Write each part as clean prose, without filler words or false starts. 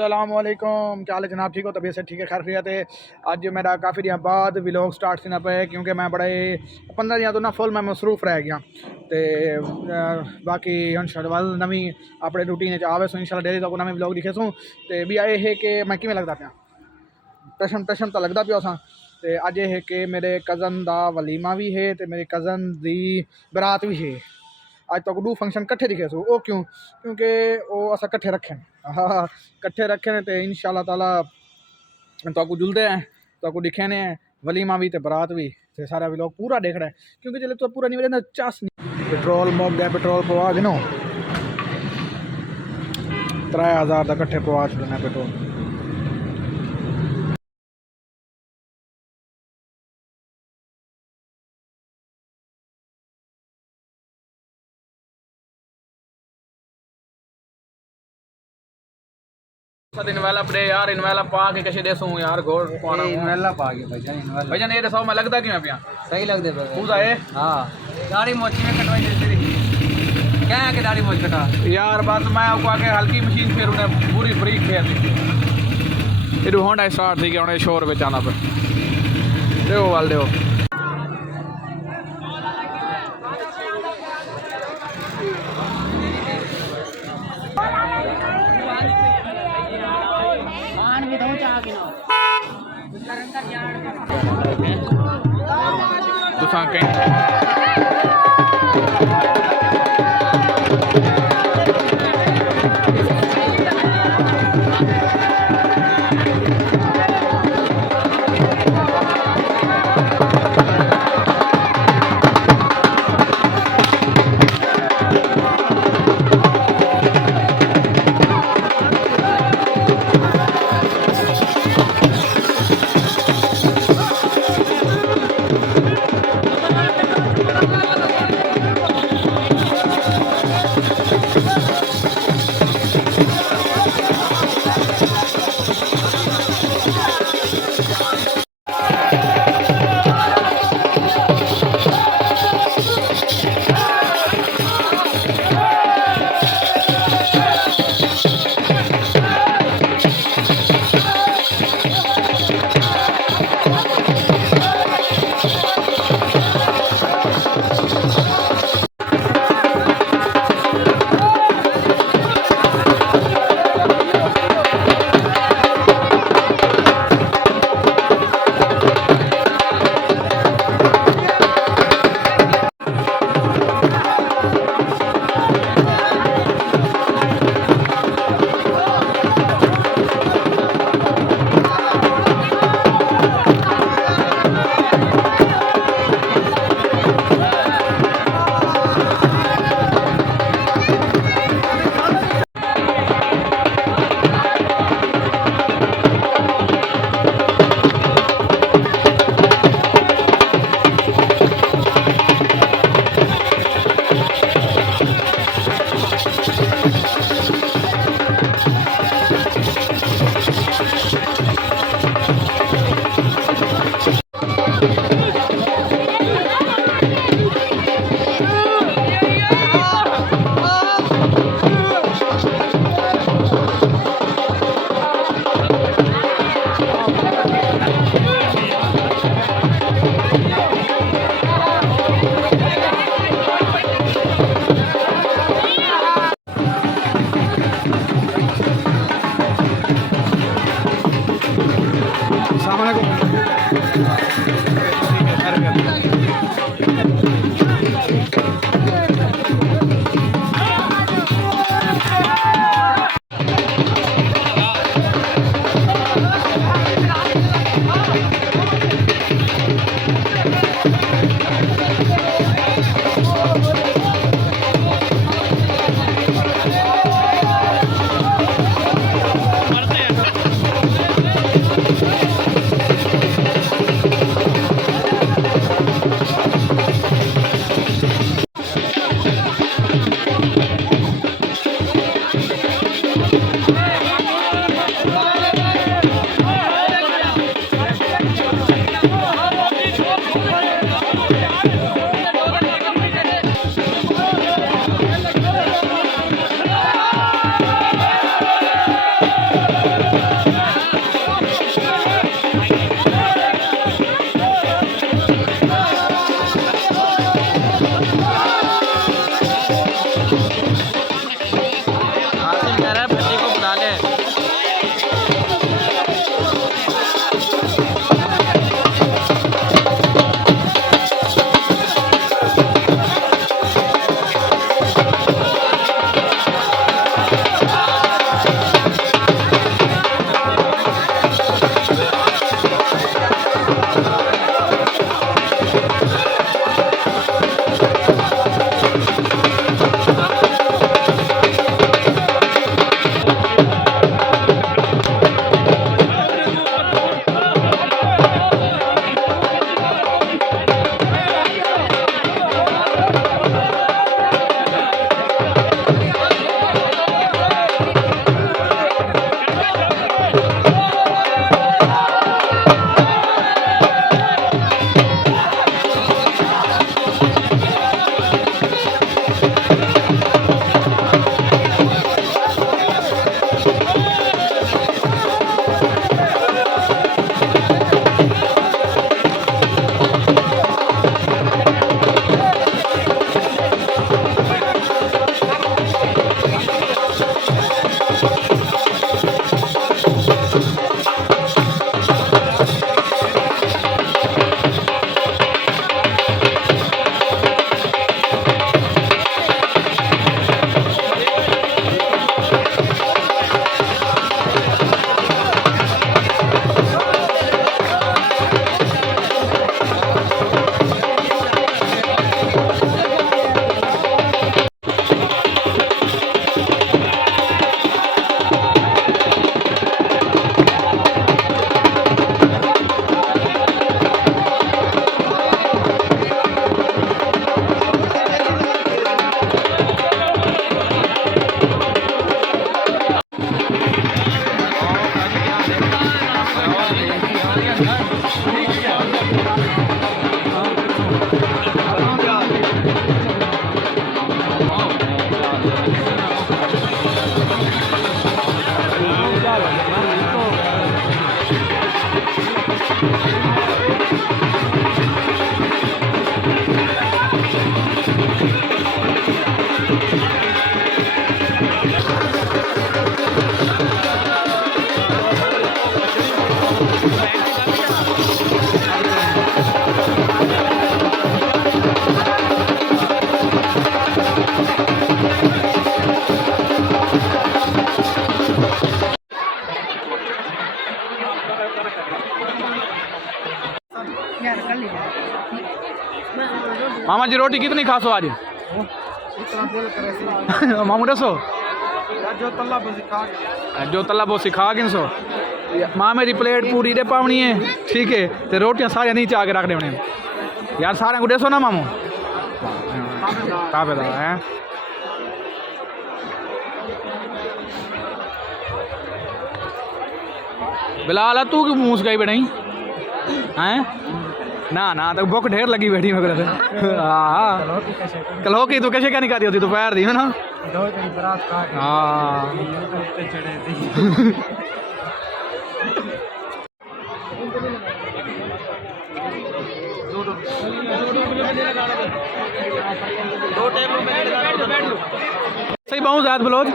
अस्सलामुअलैकुम, क्या हाल है जनाब? ठीक हो? तबीयत से ठीक है? खैर खैरियत है। अज मेरा काफ़ी दिन बाद व्लॉग स्टार्ट करना पे क्योंकि मैं बड़े 15 दिन तो ना फुल मैं मसरूफ रह गया। तो बाकी इंशाल्लाह नवी अपने रूटीन आवे सो इंशाल्लाह डेली तक नवे व्लॉग दिखे सूँ। तो भी आए है कि मैं किमें लगता पाया टशन टशन तो लगता पिया सा। तो अज यह है कि मेरे कज़न का वलीमा भी है तो मेरे कज़न की बरात भी है। अज तक दो फंक्शन कट्ठे दिखे सो। वो क्यों? क्योंकि वो अस कट्ठे रखे हाँ कट्ठे रखे तो इंशाल्लाह ताला तो जुलते हैं तो दिखे ने वलीमा भी तो बरात भी तो सारा भी लोग पूरा देख रहे हैं क्योंकि जल्द तो पूरा नहीं मिले चस नहीं। पेट्रोल मुक गया, पेट्रोल पवा गिनो 3000 का कट्ठे पवा छुड़ना पेट्रोल। इनवेलप दे यार, इनवेलप पा के कैसे देसूं यार गोल पाना इनवेलप आ गया भाईजान। इनवेलप भाईजान ये दसो मैं लगदा क्यों पिया? सही लगदे पे पूजा है। हां दाढ़ी मोची में कटवाई देती थी। क्या है कि दाढ़ी मोच कटा यार बस मैं आपको आके हल्की मशीन फिर उन्हें पूरी ब्रीक फेर दी। ये होंडा स्टार्ट थी कि उन्हें शोर पे आना पे देखो वाल देखो तुसा कहीं मामा जी रोटी कितनी खासो आज मामू दसो जो तला वो सिखा के सो माँ मेरी प्लेट पूरी दे पावनी है ठीक है तो रोटियां सारियां नीचे आके रख देने यार सारे को दसो ना मामू ताबेदार है बिलाल तू क्यों मुँह गई बैठी हैं ना ना तो भुख ढेर लगी बैठी मगर हाँ कलो की तू कैसे क्या नहीं खाती होती दोपहर दी है ना हाँ सही बहुत ज़्यादा बलोच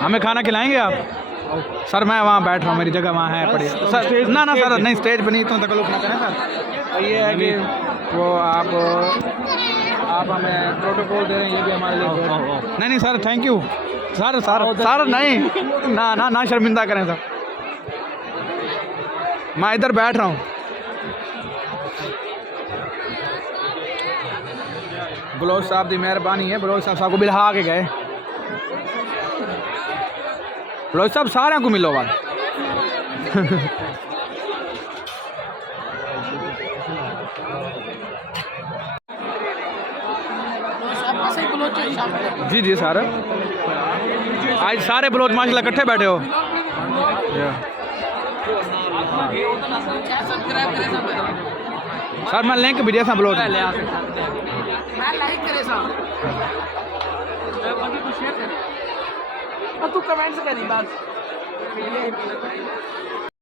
हमें खाना खिलाएंगे आप सर मैं वहाँ बैठ रहा हूँ मेरी जगह वहाँ है पड़ी सर ना ना सर नहीं स्टेज पे नहीं इतना तकल्लुफ़ ना करें सर ये है कि वो आप हमें प्रोटोकॉल दे रहे हैं ये भी हमारे लिए नहीं नहीं sir thank you sir sir sir नहीं ना ना ना शर्मिंदा करें सर मैं इधर बैठ रहा हूँ बलोच साहब की मेहरबानी है बलोच साहब को बिल्हा के गए बलोच साहब सारे को मिलो बात जी जी सर आज सारे बलोच माशाल्लाह इकट्ठे बैठे हो सर मैं लिंक भेजा था बलोच तू कमेंट्स करी बात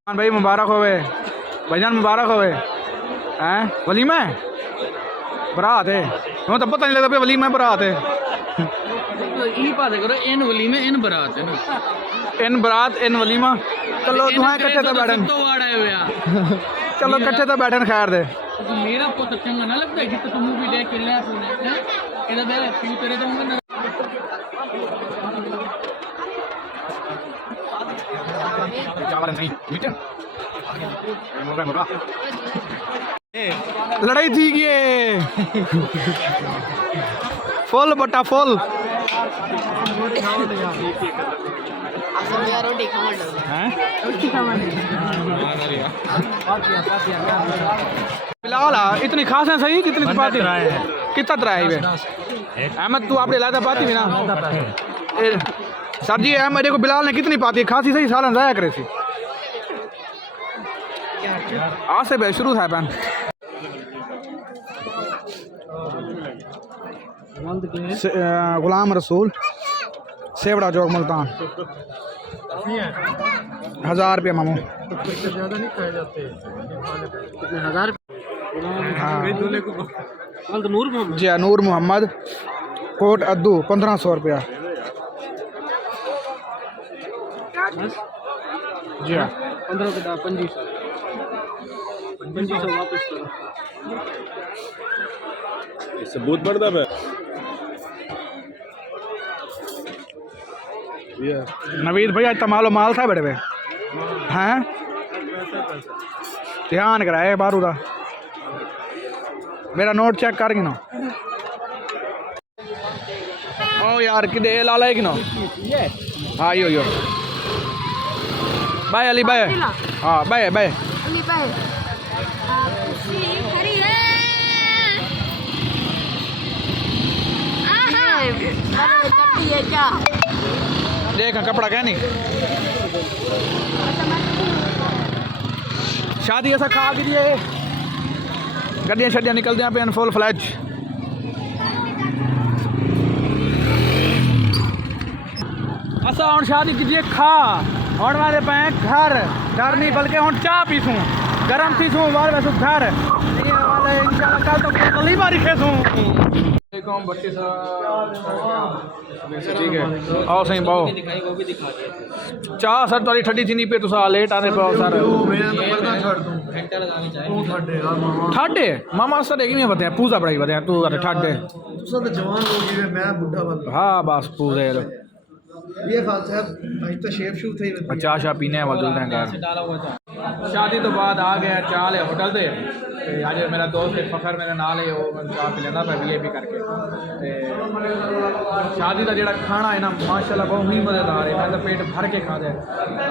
भाई मुबारक होवे भाईजान मुबारक होवे हैं वलीमा है बरात है वो तो पता नहीं लगता वलीमा है बरात है ई बात करो इन वलीमे इन बरात है ना इन बरात इन वलीमा चलो दुआ इकट्ठे तो बैठन तो वाड़ा है यार चलो इकट्ठे तो बैठन खैर दे मेरा पुत्र चंगा ना लगता है कि तो मूवी देख के ले तूने इधर दे क्यों तेरे दूंगा ना लड़ाई थी ये फुल बटा फुल फिलहाल इतनी खास है सही कितनी पाती कितना तराई है अहमद तू आपने लादा पाती भी ना सर जी अहमद को बिलाल ने कितनी पाती खासी सही सालन जाया करे सी आज से बे शुरू था पैन गुलाम रसूल सेवड़ा चौक मुल्तान 1000 रुपये मामू ज़्यादा नहीं खाए जाते कितने 1000 जी नूर मोहम्मद कोट अद्दू 1500 रुपया जी हाँ 15 के 2500 वापस करो सबूत बढ़ता है नवीद भैया तमालो माल था बड़े हैं ध्यान कराए बारू का मेरा नोट चेक कर गिनो ओ यार कि लाला है गिनो हाँ यो यो बाय अली बाय हाँ बाय बाय अली बाय खरी है क्या देख कपड़ा क्या नहीं शादी ऐसा खा के दिए गड्डियाँ शड्डियाँ निकल दिया पे फुल फ्लैज असा हूँ शादी कीजिए खा और हमारे पाए घर घर नहीं बल्कि हूँ चाह पीसूँ गरम पीसूँ बार वैसे घर वाले इंशाल्लाह कल तो अगली बार खेसूँ ठीक है आओ सही पाओ चाह सर थोड़ी ठंडी थी नहीं पे तुसा लेट आने पाओ सर ठाडे मामा सर एक नहीं बताया पूजा पड़ाई बताया तू ठाडे हाँ बस पूजा ये खाल साहब आज तो शेप शूट थे चाह शाह पीने वाले शादी तो बाद आ गया चाह ले होटल से अज मेरा दोस्त एक फखर मेरे नाल है वो चाह पिलाना पे VIP करके ते शादी का जोड़ा खाना है ना माशाल्लाह बहुत ही मज़ेदार है। मैं तो पेट भर के खा जाए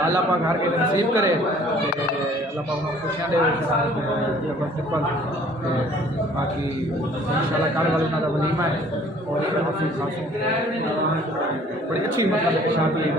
अल्लाह पाक घर के नसीब करे अल्लाह पाक उन्हें खुशियाँ दे ट्रिपल बाकी इंशाल्लाह कल वाले उन्होंने वलीमा है और हंसी खासी बड़ी अच्छी मतलब शादी है।